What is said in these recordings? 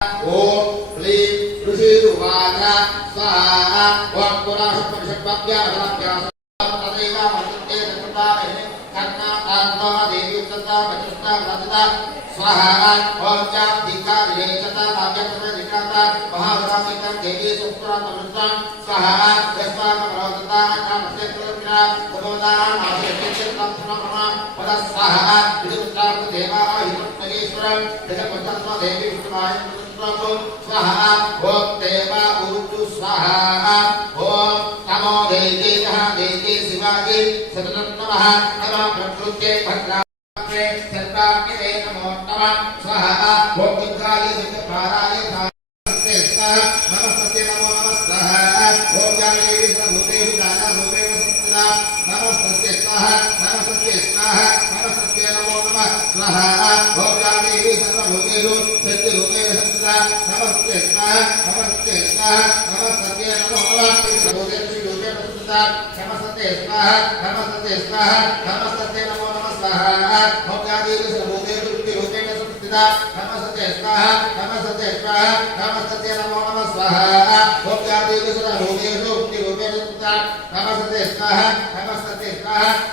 ओम क्लीं ऋषिरुवाच स्वाहा ओम पुराशुपनिषद्वाभ्याः तदेव वर्तते तत्तामहे कर्णातान्तो देवी तत्ता वचस्ता वदता स्वाहा ओम च दीकार्ये चता भाग्यक्रमे दिकाता महावरामितं देवी सुप्रातमृतं स्वाहा यस्वामरोदता कामस्य कृत्रा तमोदान आशेत्यं समरमा पद स्वाहा विदुत्रार्थ देवा हिमत्मगेश्वरं जगन्मतस्व देवी विष्णुमाय स्वाहा ओम देवा उरुतु स्वाहा ओम नमो देवी देवी शिवाजी सततं नमः नमः प्रकृत्यै भद्रात्रे सर्वाग्निवे नमो नमः स्वाहा ओम दुर्गाय सत्यपाराय नमस्ते नमस्ते नमो नमः स्वाहा ओम जानेवी सर्वभूतेषु जानारूपेण संस्थिता नमस्ते स्वाहा नमस्ते नमो नमः स्वाहा ओम जानेवी सर्वभूतेषु सत्यरूपेण संस्थिता नमस्ते स्वाहा नमस्ते नमो नमः सर्वभूतेषु रूपेण संस्थिता नमस्ते स्वाहा नमस्ते नमो नमः स्वाहा ओम जानेवी सर्वभूतेषु रूपेण संस्थिता नमस्ते स्वाहा नमस्ते नमो नमः स्वाहा ओम जानेवी सर्वभूतेषु रूपेण संस्थिता नमस्ते स्वाहा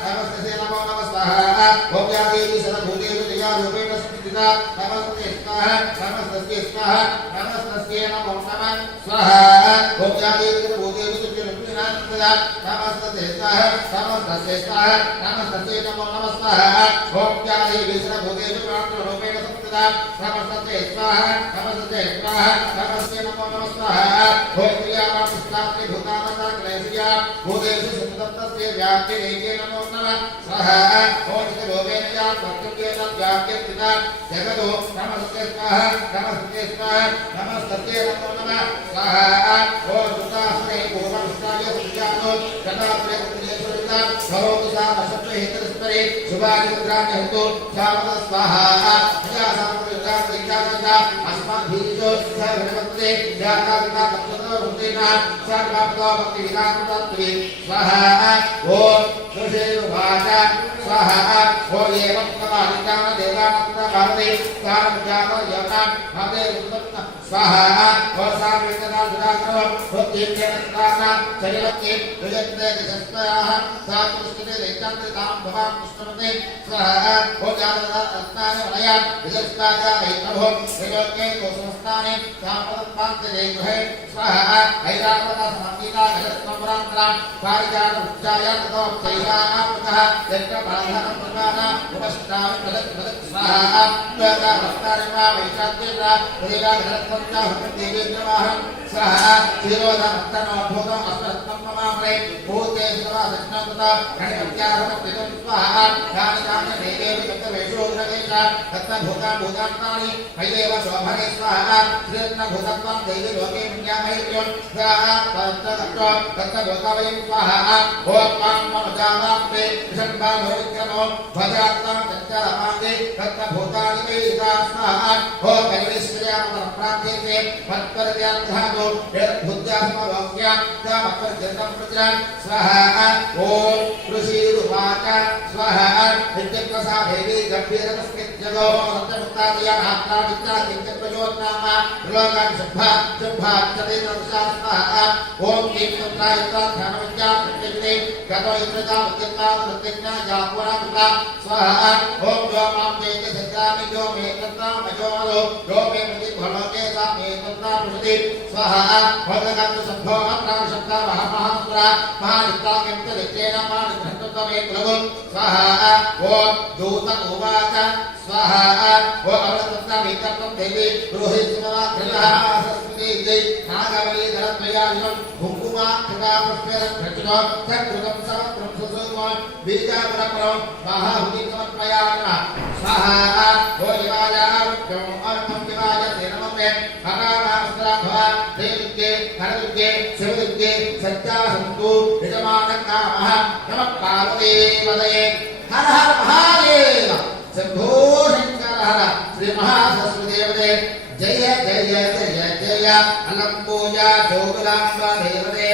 नमस्ते नमो नमः स्वाहा ओम जानेवी सर्वभूतेषु रूपेण संस्थिता नमस्ते स्वाहा नमस्ते नमो नमः स्वाहा ओम जानेवी सर्वभूतेषु रूपेण संस्थिता नमस्ते स्वाहा नमस्ते नमो नमः स्वाहा ओम जानेवी सर्वभूतेषु रूपेण संस्थिता नमस्ते स्वाहा नमस्ते नमो नमः स्वाहा ओम क्रियावाचिष्टास्ते भूतानां क्लेशया भूतेषु सततस्य व्याप्तिरेके नमो नमः स्वाहा ओम सर्वभूतेषु व्याप्तिरेके व्याप्तिता जगतो नमस्ते स्वाहा नमस्ते नमो नमः स्वाहा ओम सुतास्ते भूतविष्टाय सुजातो गतात्रे कुलेश्वरिता भवतु सा नशत्वे हितस्परे शुभानि मुद्राण्यहतो शावत स्वाहा या सामृता दिक्काता अस्माभिर्जो सर्वभक्ते याकाता तत्त्वतो भूतेना सर्वभक्तो भक्ति विधानतत्वे स्वाहा ओम ऋषिरुवाच स्वाहा ओम एवं कमादिता देवानंद भारते सामजात यथा भाते उत्पन्न स्वाहा ओम सामवेदना सुधाकरो भक्तिर्जनताना शरीरके दुजन्ते दिशस्पयाः सातुष्टते दैत्यान्तां भवां पुष्टमते स्वाहा ओम जातदा रत्नानि वलया दिशस्पाजा वैप्रभो विलोके कोसमस्तानि सापदपान्ते देवहे स्वाहा ऐरावता समागीता घटस्मरान्तरां पारिजात उच्चाया ततो चैलापतः यज्ञबाधनं प्रदाना उपष्टामि प्रदत् स्वाहा तदा भक्तारिमा वैशाद्येन्द्रा उदिरा घटस्मन्ता देवेन्द्रवाहं स्वाहा क्षीरोदमत्तनोद्भूतं अष्टरत्नं ममामरे भूते सवा दक्षिणकृता गणपत्यासमप्रितं स्वाहा ध्यानितानि देवेवि तत्तवेषोग्रगेशा तत्तभूता भूतान्तानि हैदेव शोभने स्वाहा श्रीरत्नभूतत्वं देवी लोके विद्यामहिर्यों स्वाहा तत्तभूतवयं स्वाहा ओम मां मम जानाप्ते विषण्बाहुविक्रमो भद्रात्तं तत्तरमागे तत्तभूतानि वेदिता स्वाहा ओम परिवेश्वर्यामपरप्रान्ते मत्परद्यान्धातो यद्भूत्यात्मलोक्या तामत्परजन्तं प्रजन् स्वाहा ओम ऋषिरुवाच स्वाहा नित्यप्रसा देवी गम्भीरतस्मिज्जगो सत्यमुक्तादया भात्रा वित्रा किञ्चित्प्रयोत्नामा लोकान् शुभाच्चतेतरसा स्वाहा ओम कीर्तनायित्वा ध्यानविद्या प्रत्यग्ने गतो इन्द्रता प्रत्यग्ना प्रत्यग्ना जापुराकृता स्वाहा ओम जो मां चैत्य सत्यामि जो मे तत्ता मजोलो जो मे प्रति भलोके सा मे तत्ता प्रति स्वाहा भगवन्तु संभो प्राण शब्दा महामहासुरा महानित्ता किंच नित्येन मानिघ्नत्वमे प्रभु स्वाहा ओम दूत उवाच स्वाहा ओम अमृतत्ता विकल्पं देवी रोहितमवा कृतः सरस्वती जय नागवली धरत्वयायं भुकुमा कृतामस्मेरं घटिनो सकृतं समत्रं सुसुमं बीजावरपरं महाहुति समर्पयामः स्वाहा ओम शिवायारुक्यं अर्पं शिवाय नमः भगवानास्त्रा भवा देविके हरदुर्गे शिवदुर्गे सत्यासन्तु यजमानकामः नमः पार्वतीपतये हर हर महादेव शंभो शंकर हर श्री महासरस्वतीदेवते जय जय जय जय अलंबोजा जोगलांबा देवते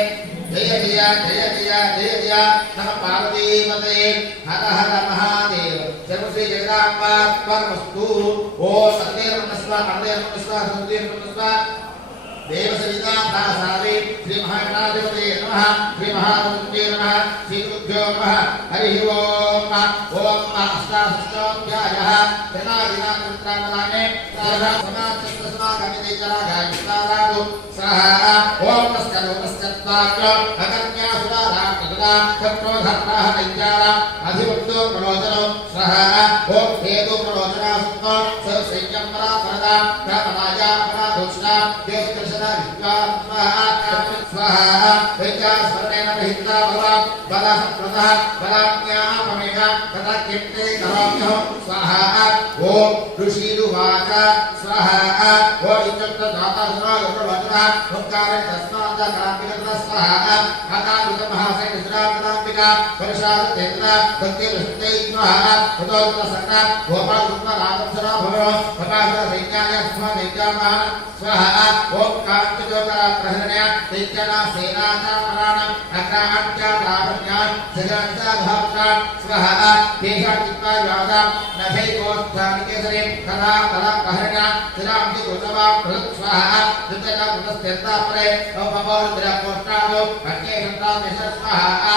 जय जय जय जय जय जय नमः पार्वतीपतये हर हर महादेव सर्वश्री परमस्तु ओम देवसविता दासावे श्री महागणाधिपते नमः श्री महागणपते नमः श्री गुरुभ्यो नमः हरि ओम ओम अष्टादशोऽध्यायः त्रिनादिनामन्त्रामदाने समागमिते चरागायिस्तारादु स्वाहा ओम नमस्कारस्तत्वाक्य अगन्यासुराराकृता तत्रोधर्ताः नैत्यारा अधिवक्तो प्रलोचनो स्वाहा ओम हेतु प्रलोचनासुत्तो सर्वसंयम्बरा परदा कामराजा पराधुष्टा देवकृष्ण स्वाहा वेदा स्वर्णेन महिता भवा बला प्रदा बलाज्ञाः पमेहा तथा कीर्ते करोम्यः स्वाहा ओम ऋषिरुवाच स्वाहा ओम इत्यत्र दाता सर्वगुणवचनः ओंकारेण तस्मात् काम्यः स्वाहा आकाशुत महासेन सुरापदाम्बिका परिषाद तेन्द्र भक्ति लक्ष्मी स्वाहा उदोत्त सकरा गोपाल गुप्ता रामचरा भवो प्रकाश सैन्याय स्वा दैत्यामः स्वाहा ओम कांचजोतरा प्रहरण्य दैत्यना सेनाता मराणं अग्राहत्या रावण्या सजनता भावता स्वाहा देशा चित्ता यादा नभै गोष्ठानिकेसरे कला कला प्रहरण्य सिरांति गोतवा प्रद स्वाहा दुर्जना पुनस्त्यर्ता परे अवमोर द्रा कोष्ठादो अज्ञे संता मेष स्वाहा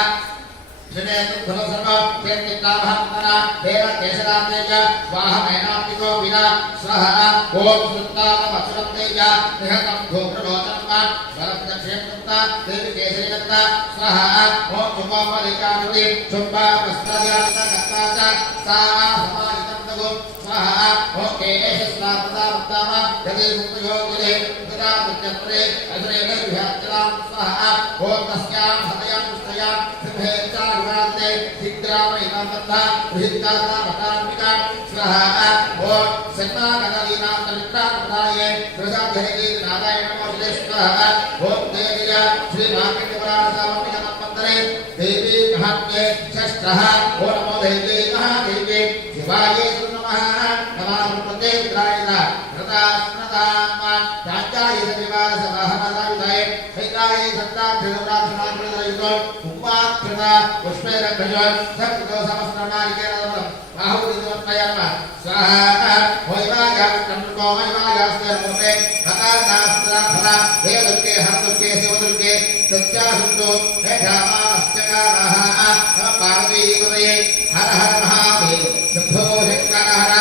श्रीनेतु धनसर्व चेत्तामहंतना देव केशरातेज स्वाहमेनाप्तिको विना स्वाहा ओम सुत्तामसुरतेज निहतं धूम्रलोचनमा स्वरक्षेत्रता देवी केशरीनता स्वाहा ओम चुम्बमलिकानुति चुम्बमस्त्रयातकर्ता सा समाहितं तगो स्वाहा ओम केशस्वापदावत्ताम यदि मुक्तयोगिरे तदा मुक्तप्रे अग्रेण विहात्रा स्वाहा ओम तस्यां हतयां पुस्तयां सिंहेचा सिद्धामयिनामन्ता बृहत्काता मतान्विका स्वाहा ओम सन्मानगणीनां तमित्रापदाये प्रजाधनेगे नारायण नमोस्तुते स्वाहा ओम देविया श्री महाकण्डपरासामपिनमन्त्रे देवी महात्म्ये षष्ठः ओम नमो देवी महादेवी शिवाये नमः नमः प्रपदे इंद्रायण प्रदास्मदामा राजाय सविवासवाहनदायुधाय हैद्राय सत्ताक्षरदाक्षराक्षरयुतो उपाक्षरा पुष्पेरक्षजो सत्तो समस्तनायिकेरदं बाहुदिवत्मयम स्वाहा होयवायास्तन्को होयवायास्तर्मुते हतानास्त्राफला देवदुर्गे हरदुर्गे शिवदुर्गे सत्याहुतो हेधामास्यकाराः नमः पार्वतीपतये हर हर महादेव शंभो शंकर हर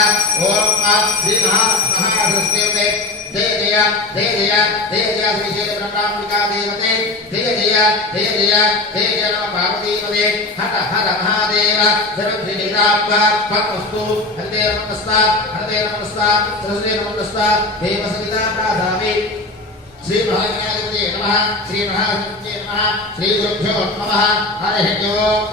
ओम श्री महासृष्टिवे जय जय श्री ब्रह्मांबिका देवते जय नमः पार्वतीपते हर हर महादेव सर्वभूतात्मस्तु हरे नमस्कार सरस्वती नमस्कार देवसविता प्राधामि श्री महागणाधिपते नमः श्री महागणपते नमः श्री गुरुभ्यो नमः हरिः ओम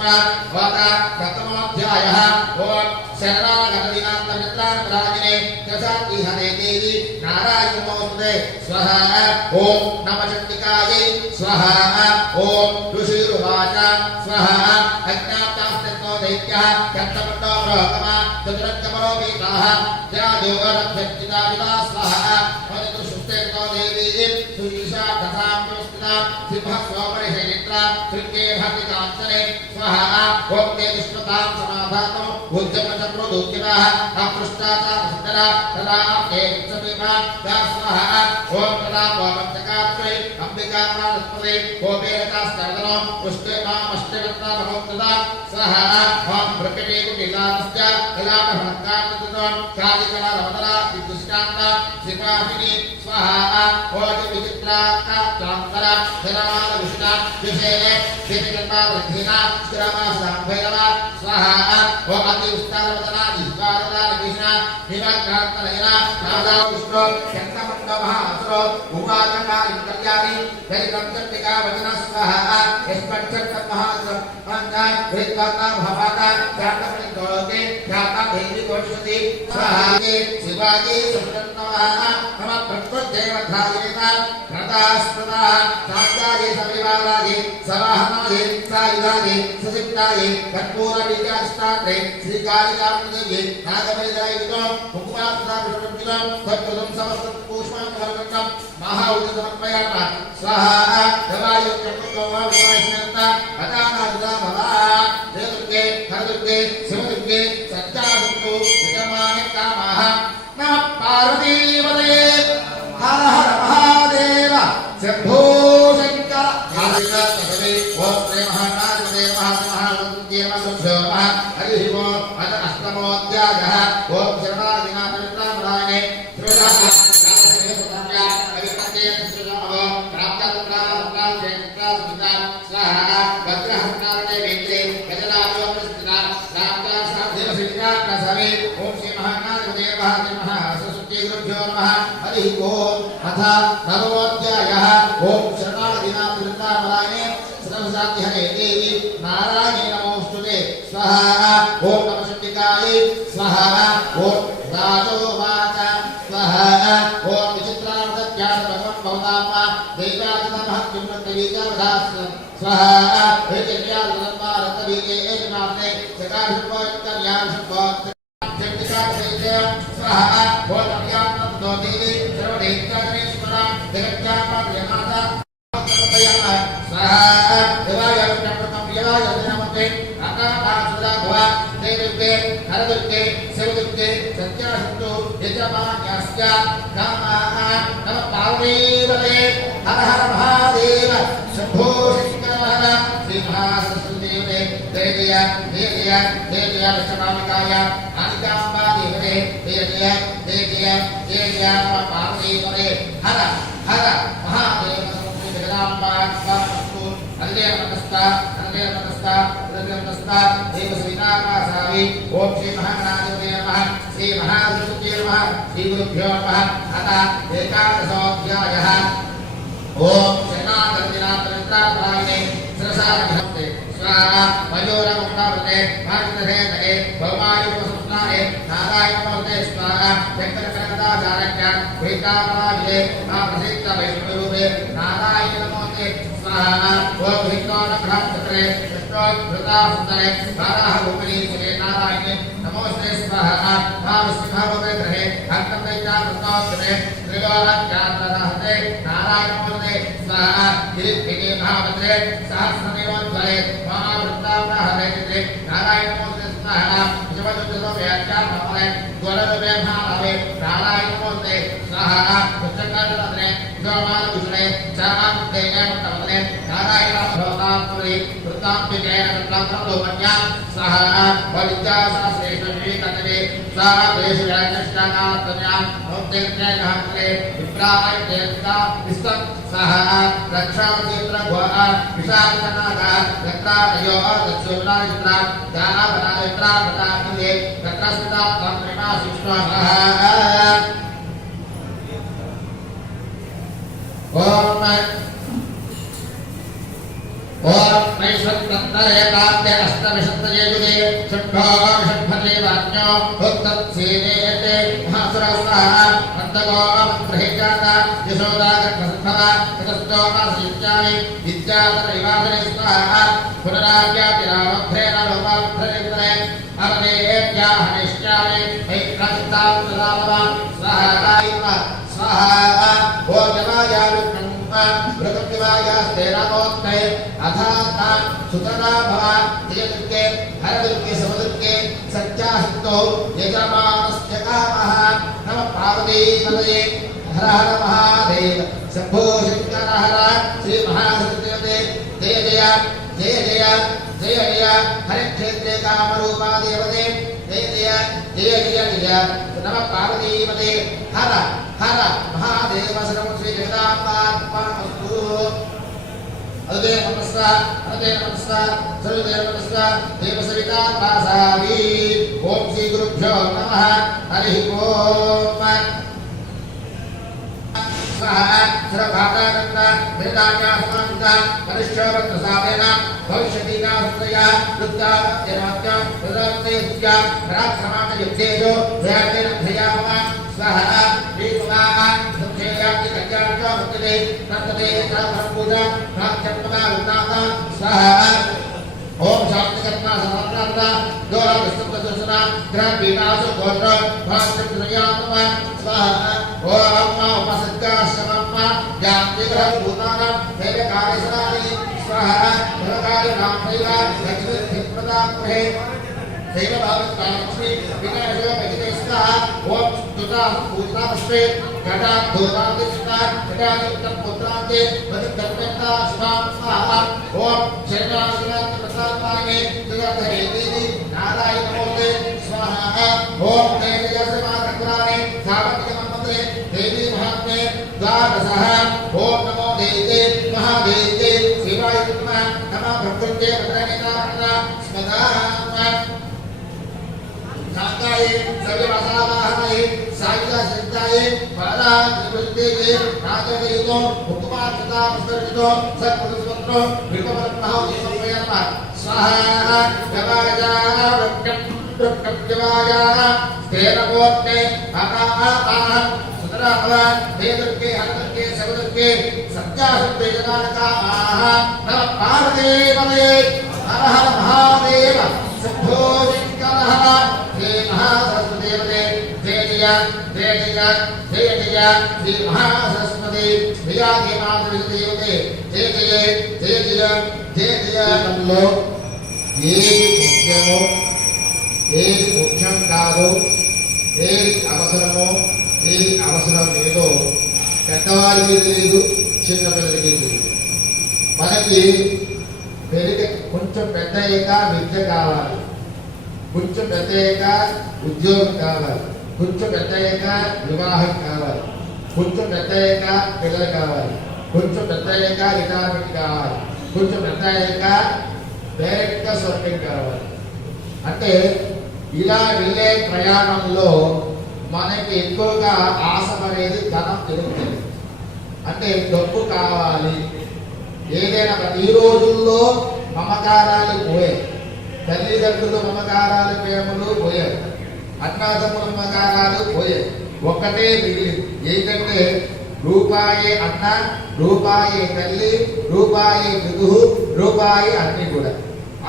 वाता प्रथमोऽध्यायः ओम शरणागतदिनान्तमित्रान्तराजिने प्रसादी हरे देवी नारायणोऽस्तुते स्वाहा ओम नमश्चिकायै स्वाहा ओम ऋषिरुवाच स्वाहा अज्ञातास्ततो दैत्यः कर्तमण्डो रोगमा चतुरङ्गमरो वीताः जादोगरभ्यर्चिता विदा स्वाहा सुष्टेतो देवी सुईशा दशाम्यस्तिना सिंहस्वपरिषयित्रा श्रीके भक्तिकांसने स्वाहा ओम ते दुष्टतां समाधातो उज्जमचक्रोदुक्तिनाः अपृष्टाता सुन्दरा तदा ते उत्सविमा दा स्वाहा ओम तदा ओमचकात्रै अंबिकानास्पदे गोपेरकास्तर्दनो पुष्टेनामष्टवत्ता भगवत्तदा स्वाहा ओम प्रकटे कुटिलास्य कलापहनकान्ततो कालिकलारवदरा विदुष्टान्ता श्रीपापिनी स्वाहा ओम विचित्रा कात्रांतरा धनमान विष्णा विषये विचित्रा वृद्धिना स्थिरमा संभैरवा स्वाहा ओम अति विस्तारवदना विस्तारवदना विष्णा निवाक्रांतनयना नादा विष्णु शंकमण्डमः असुरो उपाककारी कल्याणी वैकंचत्तिका वचना स्वाहा यस्पच्छत्तमः अंगा वृत्ताता भवाता जातमणि दोलोके जाता देवी गोष्ठति स्वाहा शिवाजी सुब्रह्मण्यः नमः प्रकृत्यैवधायेता प्रदास्पदा सात्याये सविवाराये सवाहनाये सायुधाये सुसिक्ताये कर्पूरबीजाष्टात्रे श्रीकालिकामदेव्ये नागवेदायितो मुकुमासुता विष्णुपितो तत्पुरुं समस्तपुष्पाणि महाउदसमर्पयामः स्वाहा दवायो चक्रोमा विनाशनता अदानाजुदा भवा देवदुर्गे हरदुर्गे शिवदुर्गे सत्यादुर्गो अथ नवमोऽध्यायः ओम शरणागतिनाथवृन्दावनाय सर्वसाध्यहरे देवी नारायणे नमोऽस्तुते स्वाहा ओम नमः स्वाहा ओम राजोवाच स्वाहा ओम विचित्रार्थज्ञानभगवन् भवतात्मा दैवादितमहत्त्वं तत्त्वबीजवधास्व स्वाहा वेदज्ञानधर्मारतबीजे एनाम्ने सकाशुभोत्तर्याशुभोत् स्वाहा ओम अज्ञानतो देवी सर्वदेवतागणेश्वरा जगज्जापयमाता स्वाहा देवाय नमः देवाय नमः आकाशुदा भवा देवते हरदुर्गे शिवदुर्गे सत्याशुद्धो यजमान्यस्य कामाः नमः पार्वतीपते हर हर महादेव शंभो शंकर श्री महासरस्वतीदेवे जय जय जय जय जय जय लक्ष्मीकाय आदिकाम्बा देवते जय जय जय जय जय जय नमः पार्वतीपते हर हर महादेव जगदाम्बा स्वास्तु हरे नमस्ता देव श्रीनाथासावी ओम श्री महागणाधिपतये नमः श्री महासरस्वती नमः श्री गुरुभ्यो नमः अथ एकादशोऽध्यायः ओम शरणागतिनाथवृन्दावनाय सरसारभक्ते स्वाहा मयूरमुक्तावते भागवते भौमायुपसंस्नाने नारायणमूर्ते स्वाहा शंकरकनकाचार्य वेदापराजिते महाप्रसिद्ध वैष्णवरूपे नारायणमूर्ते स्वाहा ओम विष्णुनखराक्षत्रे कृष्णोद्धृतासुतरे वाराहरूपिणीश्वरे नारायणे नमोस्ते स्वाहा भावसिंहरूपे ग्रहे हर्तमैत्राकृष्णोद्धरे त्रिलोकाख्यातरहते नारायणमूर्ते स्वाहा गिरिभिगे भावत्रे सहस्रदेवोद्वरे महावृत्तावहरे नारायणमूर्ते स्वाहा विजयवदुर्गोव्याख्यानमरे द्वररूपे भावे नारायणमूर्ते स्वाहा पुस्तकालरे गोमानभूषणे चामान्ते एवं नारायणभवतात्मरे वृत्ताम्बिकेन तत्रान्तरोपन्या स्वाहा वलिताशास्त्रेष्वविवेकतवे स्वाहा देशव्याकृष्टानात्मन्या भक्तिर्जयघात्रे विप्रायतेर्दा विस्तम् स्वाहा रक्षामतीन्द्रघोरा विशालनागा रक्तादयो दक्षोनायित्रा दानावनायित्रा पटाकिले रक्तस्मिता त्वम्प्रिमा शिष्टाः ओम नैश्वत्तरे कान्ते अष्टविशत्तये युगे षड्भोषड्भते वाज्ञो भक्तत्सेनेते महासुरस्वाहा अन्तगो ग्रहेजाता यशोदा गर्भसम्भवा ततस्तो मासयुज्यामि विद्यातरविवादने स्वाहा पुनराज्ञातिरामभ्रेण लोपाभ्रेण अवनेभ्याहनिष्यामि ऐक्राचित्तात्तदामवा स्वाहा स्वाहा ओम जमायालुक्नं वृतविवायास्तेरामोत्ते अथाता सुतरा भवा जयदुर्गे हरदुर्गे समदुर्गे सत्यासिद्धो यजमानस्य कामः नमः पार्वतीपतये हर हर महादेव शंभो शंकर हर श्री महासरस्वती जय जय जय जय जय जय हरिक्षेत्रे कामरूपा देवते जय जय जय जय जय नमः पार्वतीपतये हर हर महादेव सर्वं श्री जगदाम्बात्मनस्तु अदे नमस्कार सर्वदेव नमस्कार देव सविता भासावी ओम श्री गुरुभ्यो नमः हरि ओम स्वाहा सर्वभागानंद वेदाज्ञास्मान्ता परिश्रवत्रसावेन भविष्यतीना सुतया रुद्धा जन्मत्या रुद्रते सुत्या पराक्रमाण युद्धेषु जयातेन भयामः स्वाहा श्रीकुमाः सुखेयाति कल्याणो भक्तिते तत्तते सर्वपूजा प्राप्त्यपदा उन्नाथ स्वाहा ओम शांतिकर्ता समर्पणता दोरा विष्णुप्रदर्शना ग्रह विनाश गोत्र भास्करयात्मा स्वाहा ओम उपसर्गा समम्मा जानति ग्रह भूताना तेरे कार्यसनानि स्वाहा प्रकार नामैवा लक्ष्मी प्रदात्महे देव भावत कालक्ष्मी विनाशो भजनेस्ता ओम दुता पूजनास्ते घटा धोरादिष्टा घटादिष्टा पुत्रांते वदकर्ता स्वाहा ओम शरणागत प्रसादाने जगधरे देवी नारायणमूर्ते स्वाहा ओम तेजसे महाकत्राणे सावतिक मंत्रे देवी महात्मे द्वादशः ओम नमो देवे महादेवे शिवाय नमः भगवते भद्रनेता स्मदाः काकाये सर्ववासावाहनाये सायुधा सिद्धाय प्रदाये परदा त्रिपुष्टेके राजदयुतो मुक्तमार्गता विस्तरितो सत्पुरुषपत्रो विपवरत्मः समर्पयामः स्वाहा जवाजा वक्रम स्तेनपोत्ते आकाः सुतरामः वेदर्के हरदर्के शबदर्के सत्याशुद्धे जनानकामाः नमः पार्वतीपदे हर हर महादेव शंभो शंकरः हे महासरस्वतीपदे जय जय जय जय जय जय श्री महासरस्वती प्रियागे मातृदेवते जय जय जय जय जय जय नमो ఏది ముఖ్యం కాదో ఏది అవసరమో ఏది అవసరం లేదో పెద్దవారికి తెలియదు, చిన్నపిల్లలకి తెలియదు. మనకి పెరిగి కొంచెం పెద్ద అయ్యాక విద్య కావాలి, కొంచెం పెద్ద అయ్యాక ఉద్యోగం కావాలి, కొంచెం పెద్ద అయ్యాక వివాహం కావాలి, కొంచెం పెద్ద అయ్యాక పిల్లలు కావాలి, కొంచెం పెద్ద అయ్యాక రిటైర్మెంట్ కావాలి, కొంచెం పెద్ద అయ్యాక డైరెక్ట్గా స్వర్గం కావాలి. అంటే ఇలా వెళ్ళే ప్రయాణంలో మనకి ఎక్కువగా ఆశపడేది ధనం పెరుగుతుంది. అంటే డబ్బు కావాలి. ఏదైనా ఈ రోజుల్లో మమకారాలు పోయాయి, తల్లిదండ్రులు మమకారాలు ప్రేమలు పోయాయి, అన్నాదమ్ముల మమకారాలు పోయాయి. ఒక్కటే మిగిలింది, ఏంటంటే రూపాయి అన్న, రూపాయి తల్లి, రూపాయి విదుహు, రూపాయి అన్ని కూడా.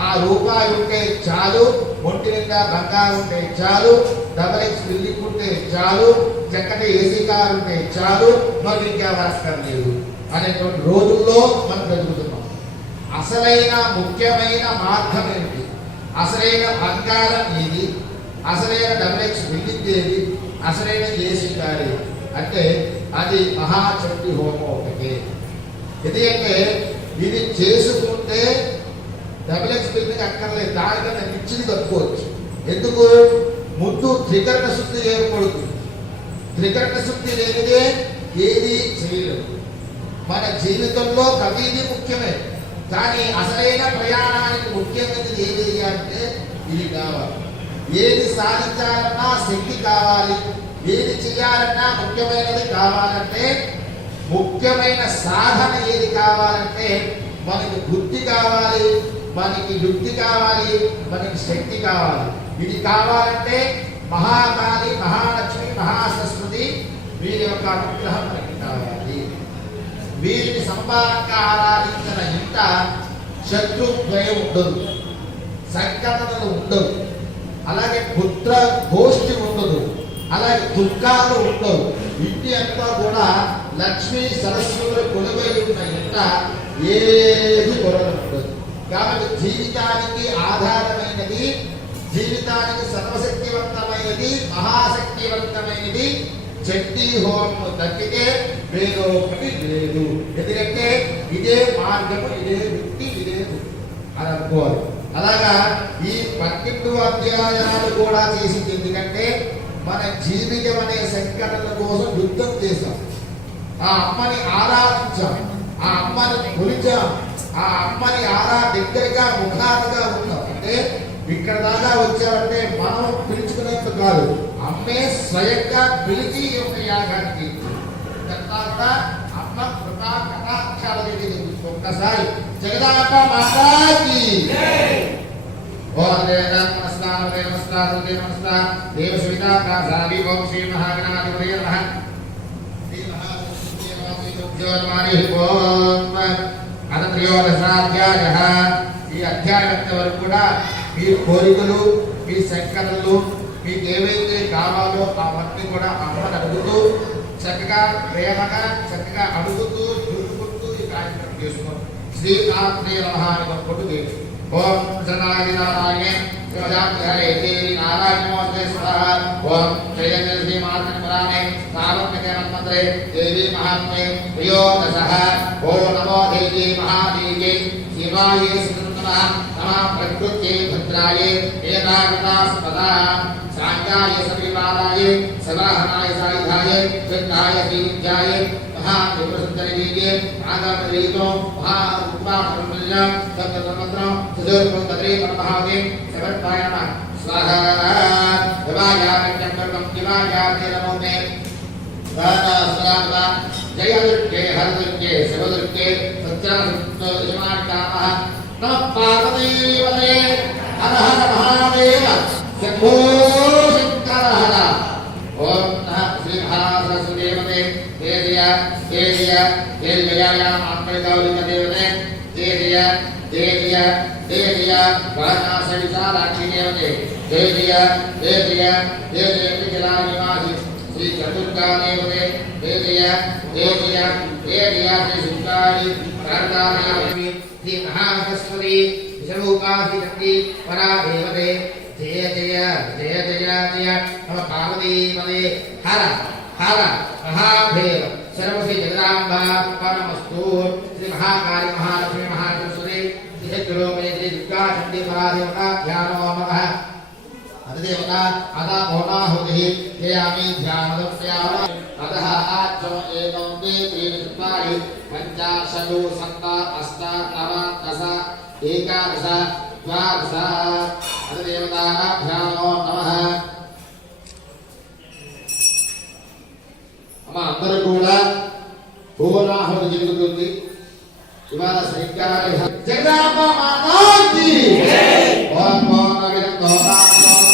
ఆ రూపాయి ఉంటే చాలు, ఒంటి నిండా బంగారు ఉంటే చాలు, డబల్ ఎక్స్ బిల్డింగ్ ఉంటే చాలు, చక్కటి ఏసీ కారు ఉంటే చాలు, మరి ఇంకా అవసరం లేదు అనేటువంటి రోజుల్లో మనం బ్రతుకుతున్నాం. అసలైన ముఖ్యమైన మార్గం ఏంటి? అసలైన బంగారం ఏది? అసలైన డబల్ ఎక్స్ బిల్డింగ్ ఏది? అసలైన ఏసీ కారు అంటే అది మహాచండి హోమం ఒకటే. ఇది అంటే ఇది చేసుకుంటే డబుల్ ఎక్స్ బిల్డింగ్ అక్కర్లేదు, దానికన్నా మించిది కట్టుకోవచ్చు. ఎందుకు? ముందు త్రికరణ శుద్ధి ఏర్పడుతుంది. త్రికరణ శుద్ధి లేనిదే ఏది చేయలేదు. మన జీవితంలో ప్రతిదీ ముఖ్యమే, కానీ అసలైన ప్రయాణానికి ముఖ్యమైనది ఏది అంటే ఇది కావాలి. ఏది సాధించాలన్నా శక్తి కావాలి, ఏది చేయాలన్నా ముఖ్యమైనది కావాలంటే, ముఖ్యమైన సాధన ఏది కావాలంటే మనకి బుద్ధి కావాలి, మనకి యుక్తి కావాలి, మనకి శక్తి కావాలి. ఇది కావాలంటే మహాకాళి, మహాలక్ష్మి, మహాసరస్వతి వీరి యొక్క అనుగ్రహం మనకి కావాలి. వీరిని సంపాదంగా ఆరాధించిన ఇంట శత్రుద్వయం ఉండదు, సంకటనలు ఉండవు, అలాగే పుత్ర గోష్ఠి ఉండదు, అలాగే దుఃఖాలు ఉండవు. ఇంటి అంతా కూడా లక్ష్మీ సరస్వతులు కొలువై ఉన్న ఇంట ఏది కొరత ఉండదు. కాబట్టి జీవితానికి ఆధారమైనది, జీవితానికి సర్వశక్తివంతమైనది, మహాశక్తివంతమైనది చండీ హోమం తగ్గితే వేరొకటి లేదు. ఎందుకంటే ఇదే మార్గము, ఇదే వృత్తి, ఇదే అని అనుకోవాలి. అలాగా ఈ 12 అధ్యాయాలు కూడా చేసింది ఎందుకంటే మన జీవితం అనే సంఘటనల కోసం యుద్ధం చేశాం, ఆ అమ్మని ఆరాధించాం, ఆ అమ్మని కొలిచాం, ఆ అమ్మని దగ్గరగా ముఖాలుగా ఉన్నాం. అంటే ఇక్కడ దాకా వచ్చామంటే మనం పిలుచుకునేందుకు కాదు, అమ్మే స్వయంగా పిలిచి ఈ యొక్క యాగానికి తర్వాత అమ్మ కృపా కటాక్షాల దగ్గర ఒక్కసారి జగదాంబ మాతాకి ఓం నమస్కారం నమస్కారం నమస్కారం దేవ సువితా కాసారి ఓం శ్రీ మహాగణాధిపతి నమః శ్రీ మహాదేవాయ ఓం అద త్రయోదశాధ్యాయః. ఈ అధ్యాయం వరకు కూడా మీ కోరికలు, మీ సంకల్పాలు, మీకు ఏవైతే కావాలో అవన్నీ కూడా అమ్మని అడుగుతూ చక్కగా ప్రేమగా చక్కగా అడుగుతూ చూసుకుంటూ ఈ కార్యక్రమం చేసుకోండి. శ్రీ ఆత్మీయ నమః అని కొనుక్కుంటూ దేవి ఓం జనాగి నారాయణ హరే దేవి నారాయణమోస్తే స్వహ ఓం జయ జయ శ్రీ మాతృపరామే సార్వత్రికే మంత్రే దేవి మహాత్మే త్రయోదశః ఓం నమో దేవి మహాదేవి శివాయ సుందరః నమః ప్రకృత్యై భద్రాయ ఏకాగ్రతాస్పదా సాంగాయ సవివాదాయ సవహనాయ సాయుధాయ చక్రాయ శ్రీవిద్యాయ మహావిప్రసుందరీకే ఆగమరీతో మహారూపాపరుణ్య సప్తమంత్రం సుదూర్పం తద్రే పరమహాదే సమర్పయామ స్వాహా. శివాయ నిత్యం కర్మం శివాయ నమోమే दाता जयदुर्गे हरदुर्गे शिवदुर्गे सत्यानंदयमानकामः नमः पार्वतीपते हर हर महादेव शंभो शंकर हर ओम नमः श्री महासरस्वतीपते तेजयायाम आत्मैकौलिकदेवते तेजया वाराणसीविशालाक्षीदेवते तेजया जलानिवासी श्री चतुर्गादेवते तेजया श्री सुंदरी शारदादेवी श्री महासरस्वती विष्णुपाधिपति परादेवते जय नमः पार्वतीपते हर हर महादेव सर्वश्री जगदाम्बा नमस्तु श्री महाकाली महालक्ष्मी महासरस्वती श्री दुर्गा चंडी परादेवता ध्यानो नमः अतदेवता अदा पूर्णाहुतिः ध्यायामि ध्यानदस्यामि अतः आचम एवं द्वे त्रीणि चत्वारि पञ्चाशत् सप्त अष्ट नव दश एकादश द्वादश अतदेवताभ्यामो नमः అందరూ కూడా పూర్ణాహుతి జరుగుతుంది ఇవాళ శ్రీకాళ జగదాంబ మాతాకి ఓం ఓం నవిరం గోపాం ఓం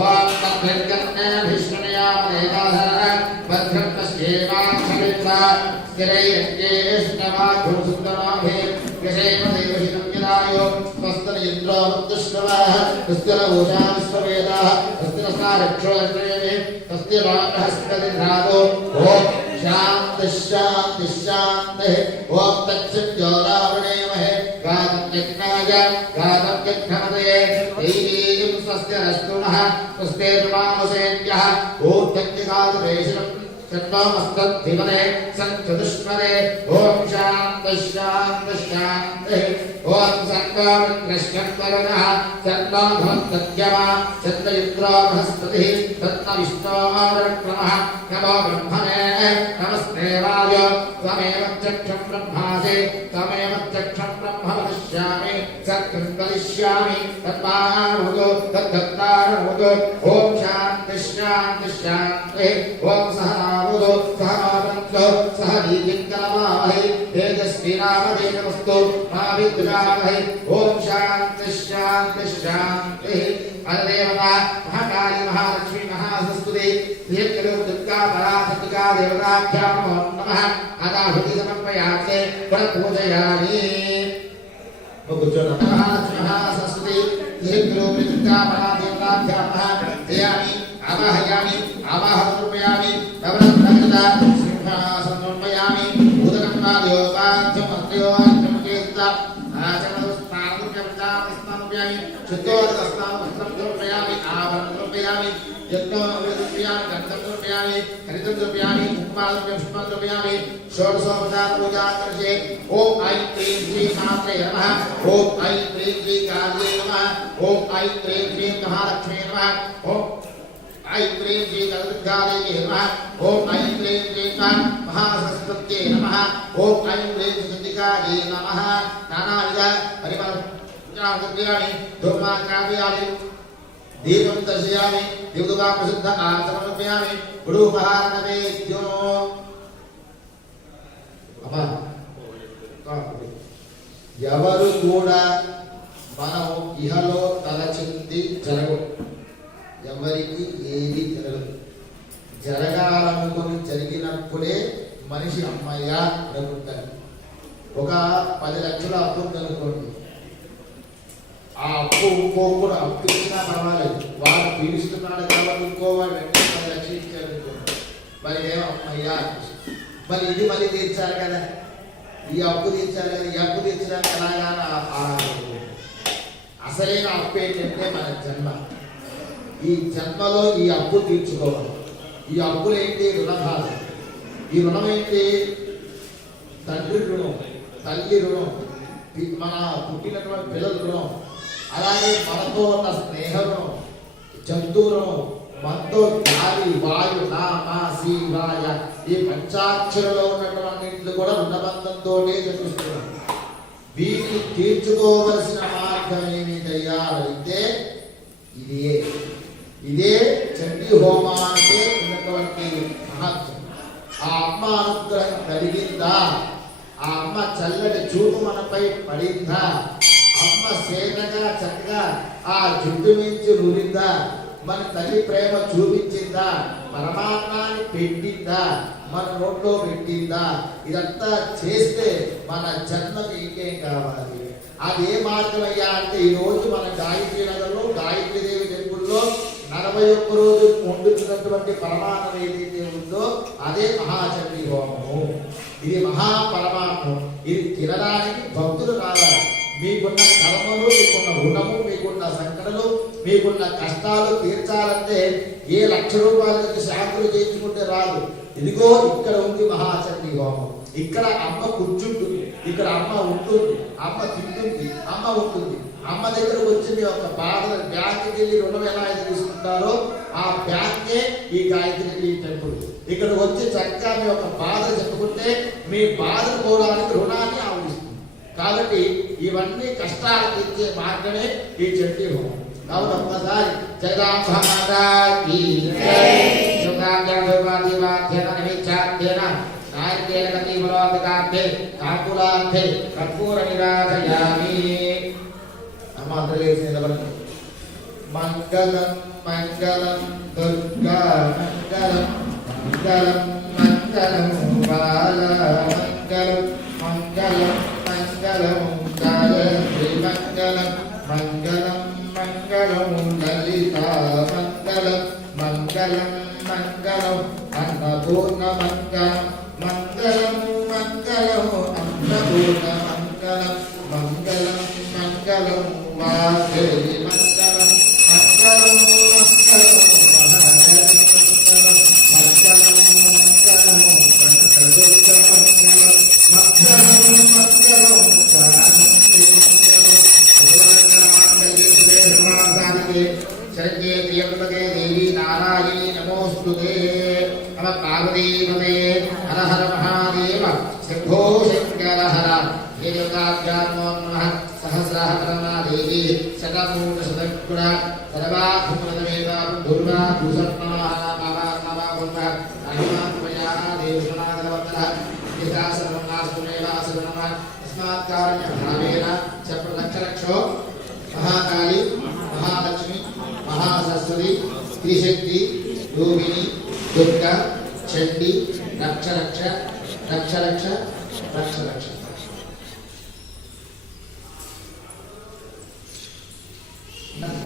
ఓం తద్గన్నే విష్ణుయా దేవాధర భద్రం పశ్యేమాం సవిత్ర స్థిరైర్యేష్ణవా ధూసుత్తమాభే యశేమ దేవహితం విదాయో స్వస్తి ఇంద్రో వృత్తుష్ణవః స్వస్తి ఊషా విశ్వవేదాః స్వస్తి నస్తారక్షోత్రేమే స్వస్తి బృహస్పతిర్ధాతో ఓం శాంతి శాంతి శాంతి ఓం తత్సంజోరావణేమహే గాతం యజ్ఞాయ గాతం యజ్ఞమతయే దైవీం స్వస్తి రస్తునః స్వస్తి రుమామసేభ్యః ఓం తత్యగాదవేషణం चन्द्रमस्तद्धिमने सञ्चतुष्मने ओम शांति शांति शांति ओम सर्वमिन्द्रश्चन्द्रगणः चन्द्रभवत्तद्यमा चन्द्रयुक्तो बृहस्पतिः तन्नविष्णोरक्रमः नमो ब्रह्मणे नमस्ते वाय त्वमेव चक्षं ब्रह्मासि त्वमेव चक्षं ब्रह्म वदिष्यामि सत्यं वदिष्यामि तद्मानोदो तद्दत्तानोदो ओम शांति शांति शांति ओम सहना सह दीपिंकरमावहै तेजस्वीनामधेनमस्तु मा विद्विषावहै ओम शांति शांति शांति अदेवता महाकाली महालक्ष्मी महासरस्वती श्रीकरो दुर्गा पराशक्तिका देवताभ्यां नमः अदाहुति समर्पयामि प्रपूजयामि महालक्ष्मी महासरस्वती श्रीकरो दुर्गा परादेवताभ्यां नमः आवाहयामि आवाहनरूपयामि नवरत्नकृता सिंहासनरूपयामि उदकन्वाद्योपाध्यमर्त्योऽध्यमकेता आचमनस्नानरूपयामि शुद्धोदकस्नानवस्त्ररूपयामि आवरणरूपयामि यज्ञोपयामि गन्धरूपयामि हरितरूपयामि कुम्भारूपयामि पुष्परूपयामि षोडशोपचारपूजाकर्षे ॐ ऐं क्लीं श्रीं मात्रे नमः ॐ ऐं क्लीं श्री काल्ये नमः ॐ ऐं क्लीं श्रीं महालक्ष्मी नमः ॐ ऐं क्लीं श्री दुर्गादेवी नमः ॐ ऐं क्लीं श्री महासरस्वत्यै नमः ॐ ऐं क्लीं चण्डिकायै नमः नानाविध परिमलपूजानि धूमाग्रापयामि दीपं दर्शयामि दिवदुवा प्रसिद्ध आचमनरूपयामि गुरुपहारनैवेद्यो अम्मा ఎవరు కూడా మనం ఇహలో తలచింది జరగదు ఎవరికి ఏది జరగదు జరగాలనుకుని జరిగినప్పుడే మనిషి అమ్మయ్య అనుకుంటాడు ఒక 10 లక్షల అప్పు ఉందనుకోండి ఆ అప్పు ఇంకోప్పుడు అప్పు ఇచ్చినా పర్వాలేదు వాడు పీడిస్తున్నాడు కాబట్టి ఇంకోవాడు వెంటనే 10 లక్షలు ఇచ్చారనుకోండి మరి ఏమో అమ్మయ్య మరి ఇది మళ్ళీ తీర్చాలి కదా ఈ అప్పు తీర్చాలి కదా ఈ అప్పు తీర్చడానికి ఎలాగా అసలైన అప్పు ఏంటంటే మన జన్మ ఈ జన్మలో ఈ అప్పు తీర్చుకోవాలి ఈ అప్పులు ఏంటి రుణభారం ఈ రుణం ఏంటి తండ్రి రుణం తల్లి రుణం మన పుట్టినటువంటి పిల్లల రుణం అలాగే మనతో ఉన్న స్నేహ రుణం జంతువు రుణం మనతో గాలి వాయు నామ శివాయ ఈ పంచాక్షరలో ఉన్నటువంటి కూడా రుణబంధంతో చతుస్తున్నాం వీటిని తీర్చుకోవలసిన మార్గం ఏమిటయ్యా అంటే ఇదే ఇదే చండీ హోమానికి ఉన్నటువంటి మహత్వం. ఆ అమ్మ అనుగ్రహం కలిగిందా, ఆ అమ్మ చల్లటి చూపు మనపై పడిందా, అమ్మ సేనగా చక్కగా ఆ జుట్టు మించి నూరిందా, మన తల్లి ప్రేమ చూపించిందా, పరమాన్నాన్ని పెట్టిందా, మన నోట్లో పెట్టిందా, ఇదంతా చేస్తే మన జన్మకి ఇంకేం కావాలి. అదే మార్గం అయ్యా అంటే ఈ రోజు మన గాయత్రి నగర్లో గాయత్రీదేవి టెంపుల్లో 41 రోజులు వండుతున్నటువంటి పరమాన్నం ఏదైతే ఉందో అదే మహాచండీ హోమము. ఇది మహాపరమాన్నం. ఇది తినడానికి భక్తులు రావాలి. మీకున్న కర్మలు, మీకున్న రుణము, మీకున్న సంకటలు, మీకున్న కష్టాలు తీర్చాలంటే ఏ 1,00,000 రూపాయలకి శాంతులు చేయించుకుంటే రాదు. ఇదిగో ఇక్కడ ఉంది మహాచండీ హోమం. ఇక్కడ అమ్మ కూర్చుంటుంది, ఇక్కడ అమ్మ ఉంటుంది, అమ్మ తింటుంది, అమ్మ ఉంటుంది. అమ్మ దగ్గరకు వచ్చి మీ యొక్క బాధ బ్యాంక్కి వెళ్ళి రుణం ఎలా అయితే తీసుకుంటారో ఆ బ్యాంకే ఈ గాయత్రి టెంపుల్. ఇక్కడ వచ్చి చక్కగా మీ యొక్క బాధ చెప్పుకుంటే మీ బాధలు పోవడానికి రుణాన్ని ఆవరిస్తుంది. కాబట్టి ఇవన్నీ కష్టాలు తీర్చే మార్గమే ఈ చండీ హోమం. కావున ఒక్కసారి జగదాంబాకి కర్పూర నిరాజయామి. మంగళం మంగళం దుర్గా మంగళం మంగళం మంగళం బాల మంగళం మంగళం మంగళం గాయత్రి మంగళం మంగళం మంగళం లలిత మంగళం మంగళం మంగళం అన్నపూర్ణ మంగళం మంగళం మంగళం అన్నపూర్ణ మంగళం మంగళం మంగళం వాగ్దేవి మంగళం మంగళం మంగళం మహాదేవి మంగళం మంగళం మంగళం కనకదుర్గ మంగళం మంగళం మంగళం చాముండి మంగళం భగవంతమాంగళ్యే శ్రీనివాసానికి శరణ్యే త్ర్యంబకే దేవి నారాయణి నమోస్తుతే. నమ పార్వతీపతే. హర హర మహాదేవ శంభో శంకర హర. దేవతాభ్యామో నమః. సహస్రహరమాదేవి శతమూఢశతగుణ సర్వాభూతవేదా దుర్గా భూషణమాహానామానామాగుణ అహిమాత్మయా దేవసనాగరవర్తన విశాసనమాస్తుమేవాసనమ తస్మాత్కారణ్యభావేన చ ప్రదక్షరక్షో మహాకాళి మహాలక్ష్మి మహాసరస్వతి త్రిశక్తి రూపిణి దుర్గా చండి రక్ష రక్ష రక్ష రక్ష రక్ష రక్ష.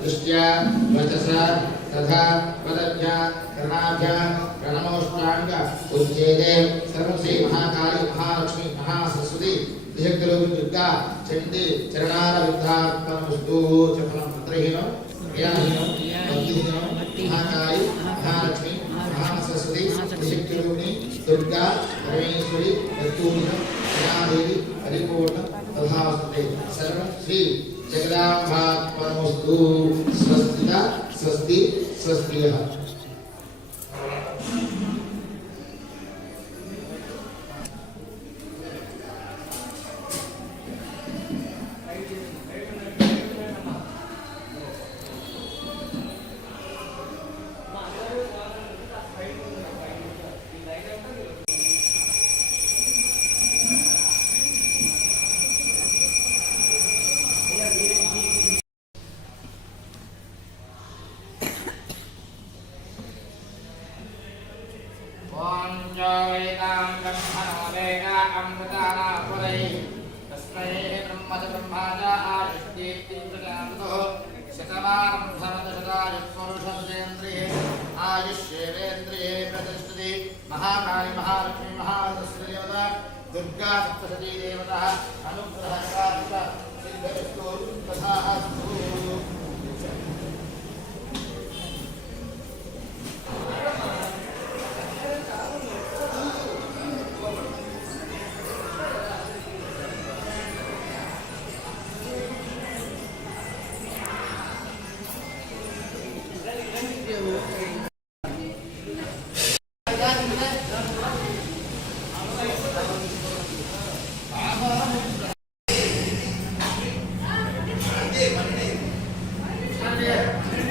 దృష్ట్యా వచస తథా పదభ్యా కర్ణాభ్యా ప్రణమోష్టాంగ ఉచ్చేదే. సర్వం శ్రీ మహాకాళి మహాలక్ష్మి మహాసరస్వతి త్రిశక్తిరూపిణి దుర్గా చండి చరణారవిందార్పణమస్తు. చెప్పడం మంత్రహీనం క్రియాహీనం భక్తిహీనం. మహాకాళి మహాలక్ష్మి మహాసరస్వతి త్రిశక్తిరూపిణి దుర్గా పరమేశ్వరి వస్తూహినం కృష్ణాదేవి పరిపూర్ణం తథాస్తుతే. సర్వం శ్రీ జగదాంబాత్మనమస్తు. స్వస్తిద స్వస్తి స్వస్తియః. महाकाली महालक्ष्मी महासरस्वती देवता दुर्गा सप्तशती देवता अनुग्रह तथा